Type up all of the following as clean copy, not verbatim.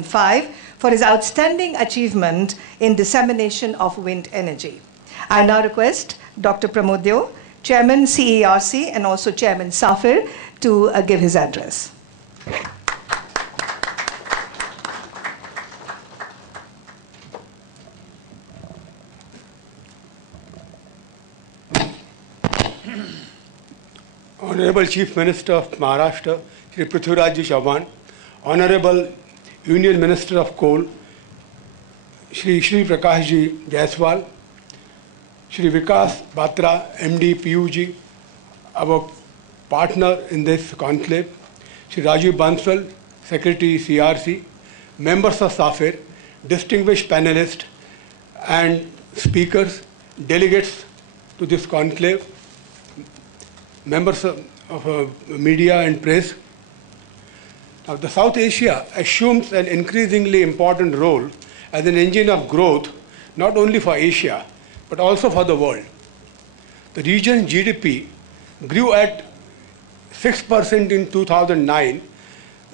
2005 for his outstanding achievement in dissemination of wind energy. I now request Dr. Pramod Deo, Chairman CERC and also Chairman SAFIR, to give his address. Honorable Chief Minister of Maharashtra, Shri Prithviraj Chauhan, Honorable Union Minister of Coal, Shri Prakash Jaiswal, Shri Vikas Batra, MD PUG, our partner in this conclave, Shri Rajiv Bansal, Secretary CRC, members of SAFIR, distinguished panelists and speakers, delegates to this conclave, members of media and press. Now, the South Asia assumes an increasingly important role as an engine of growth, not only for Asia, but also for the world. The region's GDP grew at 6% in 2009,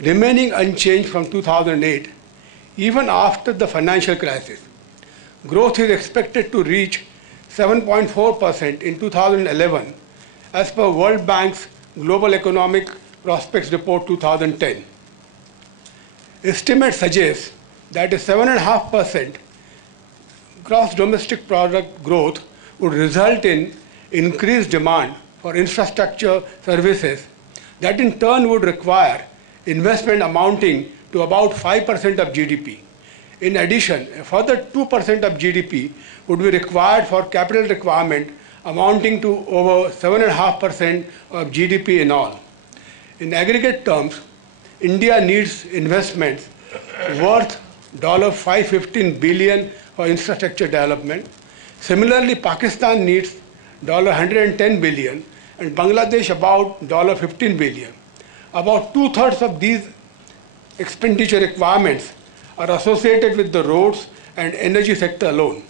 remaining unchanged from 2008, even after the financial crisis. Growth is expected to reach 7.4% in 2011, as per World Bank's Global Economic Prospects Report 2010. Estimates suggest that a 7.5% gross domestic product growth would result in increased demand for infrastructure services that in turn would require investment amounting to about 5% of GDP. In addition, a further 2% of GDP would be required for capital requirement amounting to over 7.5% of GDP in all. In aggregate terms, India needs investments worth $515 billion for infrastructure development. Similarly, Pakistan needs $110 billion and Bangladesh about $15 billion. About 2/3 of these expenditure requirements are associated with the roads and energy sector alone.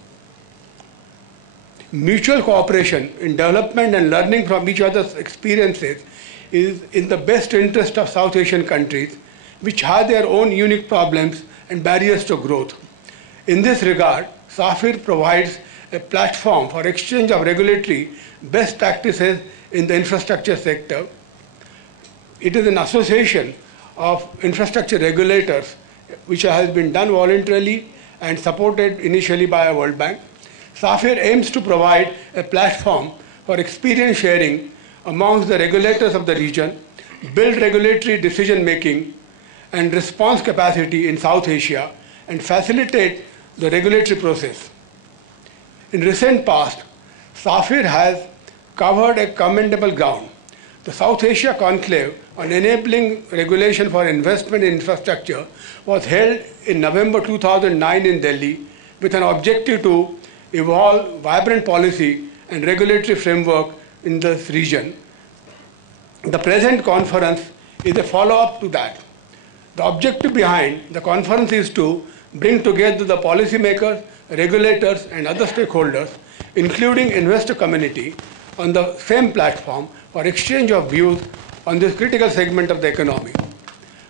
Mutual cooperation in development and learning from each other's experiences is in the best interest of South Asian countries, which have their own unique problems and barriers to growth. In this regard, SAFIR provides a platform for exchange of regulatory best practices in the infrastructure sector. It is an association of infrastructure regulators which has been done voluntarily and supported initially by a World Bank. SAFIR aims to provide a platform for experience sharing amongst the regulators of the region, build regulatory decision-making and response capacity in South Asia, and facilitate the regulatory process. In recent past, SAFIR has covered a commendable ground. The South Asia Conclave on Enabling Regulation for Investment in Infrastructure was held in November 2009 in Delhi with an objective to evolve vibrant policy and regulatory framework in this region. The present conference is a follow-up to that. The objective behind the conference is to bring together the policymakers, regulators, and other stakeholders, including investor community, on the same platform for exchange of views on this critical segment of the economy.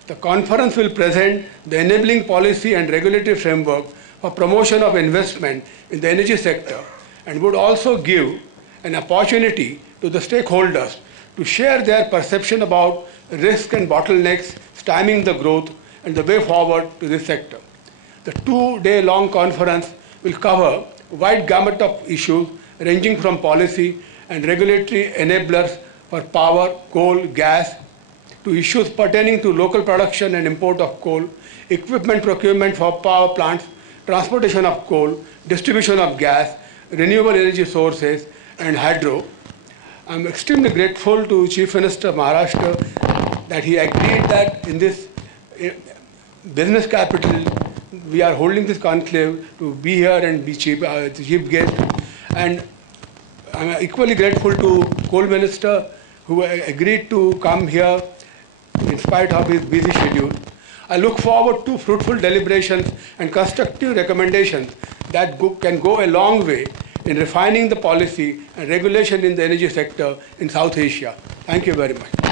The conference will present the enabling policy and regulatory framework for promotion of investment in the energy sector and would also give an opportunity to the stakeholders to share their perception about risk and bottlenecks stymieing the growth and the way forward to this sector. The 2-day-long conference will cover a wide gamut of issues ranging from policy and regulatory enablers for power, coal, gas, to issues pertaining to local production and import of coal, equipment procurement for power plants, transportation of coal, distribution of gas, renewable energy sources, and hydro. I'm extremely grateful to Chief Minister of Maharashtra that he agreed that in this business capital, we are holding this conclave to be here and be chief guest. And I'm equally grateful to Coal Minister who agreed to come here in spite of his busy schedule. I look forward to fruitful deliberations and constructive recommendations that can go a long way in refining the policy and regulation in the energy sector in South Asia. Thank you very much.